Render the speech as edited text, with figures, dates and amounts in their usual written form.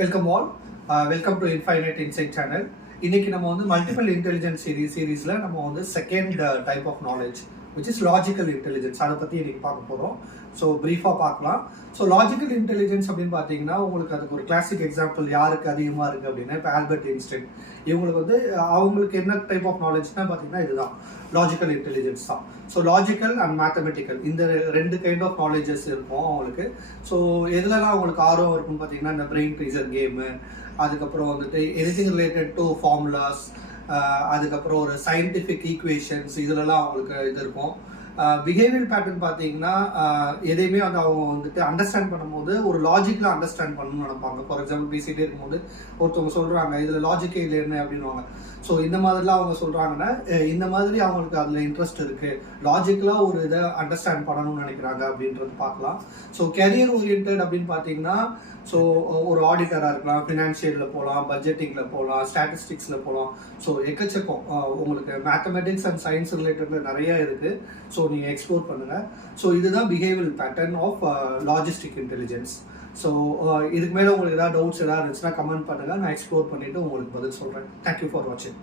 Welcome all. Welcome to infinite insight channel. இன்னைக்கு நம்ம வந்து மல்டிபிள் இன்டெலிஜென்ஸ் சீரீஸ்ல நம்ம வந்து second type of knowledge which is logical intelligence அதை பற்றி இன்னைக்கு பார்க்க போகிறோம். ஸோ ப்ரீஃபாக பார்க்கலாம். ஸோ லாஜிக்கல் இன்டெலிஜென்ஸ் அப்படின்னு பார்த்தீங்கன்னா உங்களுக்கு அதுக்கு ஒரு கிளாசிக் எக்ஸாம்பிள் யாருக்கு அதிகமாக இருக்குது அப்படின்னா இப்போ ஆல்பர்ட் ஐன்ஸ்டைன். இவங்களுக்கு வந்து அவங்களுக்கு என்ன டைப் ஆஃப் நாலேஜ்னா பார்த்தீங்கன்னா இதுதான் லாஜிக்கல் இன்டெலிஜென்ஸ் தான். ஸோ லாஜிக்கல் அண்ட் மேத்தமெட்டிக்கல் இந்த ரெண்டு கைண்ட் ஆஃப் நாலேஜஸ் இருக்கும் அவங்களுக்கு. ஸோ எதுலலாம் அவங்களுக்கு ஆர்வம் இருக்குன்னு பார்த்தீங்கன்னா இந்த பிரெயின் ட்ரீசர் கேமு, அதுக்கப்புறம் வந்துட்டு எனிதிங் ரிலேட்டட் டு ஃபார்முலாஸ், அதுக்கப்புறம் ஒரு சயின்டிஃபிக் ஈக்குவேஷன்ஸ் இதுலலாம் அவங்களுக்கு இது இருக்கும். பிஹேவியர் பேட்டர்ன் பார்த்தீங்கன்னா எதையுமே வந்து அவங்க வந்துட்டு அண்டர்ஸ்டாண்ட் பண்ணும்போது ஒரு லாஜிக்கலாக அண்டர்ஸ்டாண்ட் பண்ணணும்னு நினைப்பாங்க. ஃபார் எக்ஸாம்பிள் பேசிகிட்டே இருக்கும்போது ஒருத்தவங்க சொல்கிறாங்க இதில் லாஜிக்கே இல்லை என்ன அப்படின்வாங்க. ஸோ இந்த மாதிரிலாம் அவங்க சொல்கிறாங்கன்னா இந்த மாதிரி அவங்களுக்கு அதில் இன்ட்ரெஸ்ட் இருக்குது, லாஜிக்கலாக ஒரு இதை அண்டர்ஸ்டாண்ட் பண்ணணும்னு நினைக்கிறாங்க அப்படின்றது பார்க்கலாம். ஸோ கெரியர் ஓரியன்ட் அப்படின்னு பார்த்தீங்கன்னா ஸோ ஒரு ஆடிட்டராக இருக்கலாம், ஃபினான்ஷியலில் போகலாம், பட்ஜெட்டிங்கில் போகலாம், ஸ்டாட்டிஸ்டிக்ஸில் போகலாம். ஸோ எக்கச்சக்கம் உங்களுக்கு மேத்தமெட்டிக்ஸ் அண்ட் சயின்ஸ் ரிலேட்டடில் நிறைய இருக்குது. ஸோ நீங்கள் எக்ஸ்ப்ளோர் பண்ணுங்கள். ஸோ இதுதான் behaviour pattern of logistic intelligence. So இதுக்கு மேலே உங்களுக்கு ஏதாவது டவுட்ஸ் ஏதாவது இருந்துச்சுன்னா கமெண்ட் பண்ணுங்கள். நான் எக்ஸ்ப்ளோர் பண்ணிவிட்டு உங்களுக்கு பதில் சொல்கிறேன். தேங்க்யூ ஃபார் வாட்சிங்.